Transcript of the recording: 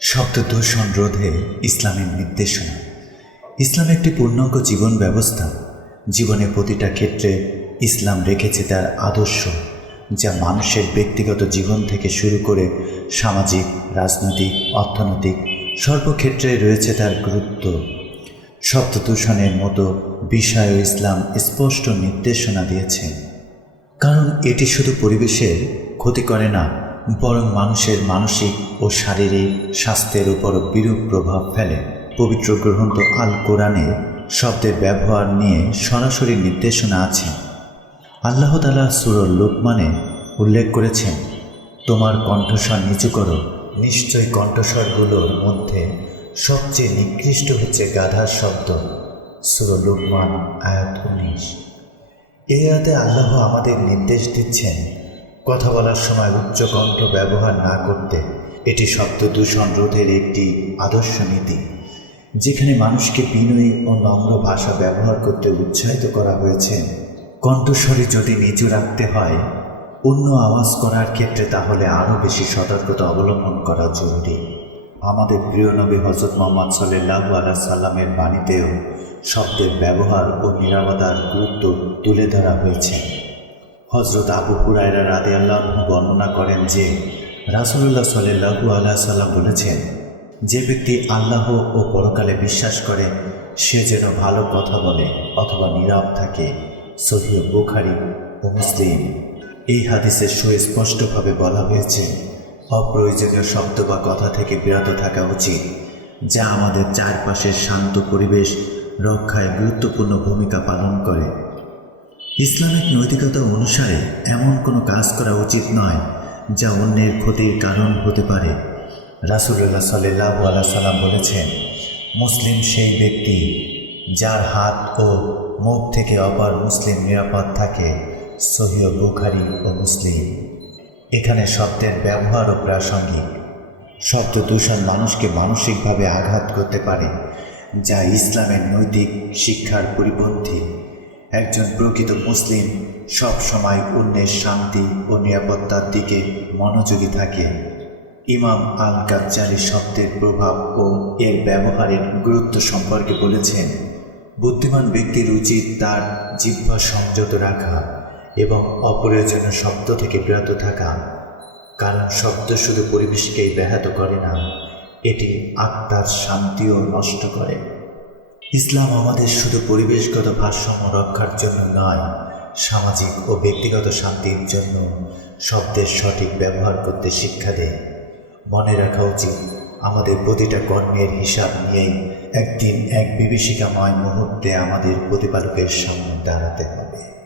শব্দ দূষণ রোধে ইসলামের নির্দেশনা। ইসলাম একটি পূর্ণাঙ্গ জীবন ব্যবস্থা। জীবনের প্রতিটা ক্ষেত্রে ইসলাম রেখেছে তার আদর্শ, যা মানুষের ব্যক্তিগত জীবন থেকে শুরু করে সামাজিক, রাজনৈতিক, অর্থনৈতিক সর্বক্ষেত্রে রয়েছে তার গুরুত্ব। শব্দ দূষণের মতো বিষয় ইসলাম স্পষ্ট নির্দেশনা দিয়েছে। কারণ এটি শুধু পরিবেশের ক্ষতি করে না বরং মানুষের মানসিক ও শারীরিক স্বাস্থ্যের উপর বিরূপ প্রভাব ফেলে। পবিত্র গ্রন্থ আল কোরআনে শব্দের ব্যবহার নিয়ে সরাসরি নির্দেশনা আছে। আল্লাহ তালা সুরল লোকমানে উল্লেখ করেছেন, তোমার কণ্ঠস্বর নিচু করো, নিশ্চয় কণ্ঠস্বরগুলোর মধ্যে সবচেয়ে নিকৃষ্ট হচ্ছে গাধার শব্দ। সুর লোকমান আয়াত উনিশ। এই আয়াতে আল্লাহ আমাদের নির্দেশ দিচ্ছেন কথা বলার সময় উচ্চ কণ্ঠ ব্যবহার না করতে এটি শব্দ দূষণ রোধের একটি আদর্শ নীতি, যেখানে মানুষকে বিনয়ী ও নম্র ভাষা ব্যবহার করতে উৎসাহিত করা হয়েছে। কণ্ঠস্বরে যদি নিচু রাখতে হয়, অন্য আওয়াজ করার ক্ষেত্রে তাহলে আরও বেশি সতর্কতা অবলম্বন করা জরুরি। আমাদের প্রিয় নবী হজরত মোহাম্মদ সাল্লাহ আল্লাহ সাল্লামের বাণীতেও শব্দের ব্যবহার ও নিরাপদার গুরুত্ব তুলে ধরা হয়েছে। হজরত আবু হুরায়রা রাদে আল্লাহ বর্ণনা করেন যে রাসুল্লাহ সাল্লাহু আল্লাহ সাল্লাম বলেছেন, যে ব্যক্তি আল্লাহ ও পরকালে বিশ্বাস করে, সে যেন ভালো কথা বলে অথবা নীরব থাকে। সহিহ বুখারি ও মুসলিম। এই হাদিসে সুস্পষ্টভাবে বলা হয়েছে, অপ্রয়োজনীয় শব্দ বা কথা থেকে বিরত থাকা উচিত, যা আমাদের চারপাশের শান্ত পরিবেশ রক্ষায় গুরুত্বপূর্ণ ভূমিকা পালন করে। ইসলামিক নৈতিকতা অনুসারে এমন কোনো কাজ করা উচিত নয় যা অন্যের ক্ষতির কারণ হতে পারে। রাসুল্লাহ সাল্লাহ আল্লাহ সাল্লাম বলেছেন, মুসলিম সেই ব্যক্তি যার হাত ও মুখ থেকে অপর মুসলিম নিরাপদ থাকে, সহিহ বুখারি ও মুসলিম। এখানে শব্দের ব্যবহারও প্রাসঙ্গিক। শব্দ দূষণ মানুষকে মানসিকভাবে আঘাত করতে পারে, যা ইসলামের নৈতিক শিক্ষার পরিপন্থী। একজন প্রকৃত মুসলিম সব সময় অন্যের শান্তি ও নিরাপত্তার দিকে মনোযোগী থাকে। ইমাম আল গাজ্জালি শব্দের প্রভাব ও এর ব্যবহারের গুরুত্ব সম্পর্কে বলেছেন, বুদ্ধিমান ব্যক্তির উচিত তার জিহ্বা সংযত রাখা এবং অপ্রয়োজনীয় শব্দ থেকে বিরত থাকা, কারণ শব্দ শুধু পরিবেশকেই ব্যাহত করে না, এটি আত্মার শান্তিও নষ্ট করে। ইসলাম আমাদের শুধু পরিবেশগত ভারসাম্য রক্ষার জন্য নয়, সামাজিক ও ব্যক্তিগত শান্তির জন্য শব্দের সঠিক ব্যবহার করতে শিক্ষা দেয়। মনে রাখা উচিত, আমাদের প্রতিটা কর্মের হিসাব নিয়েই একদিন এক বিভীষিকাময় মুহূর্তে আমাদের প্রতিপালকের সামনে দাঁড়াতে হবে।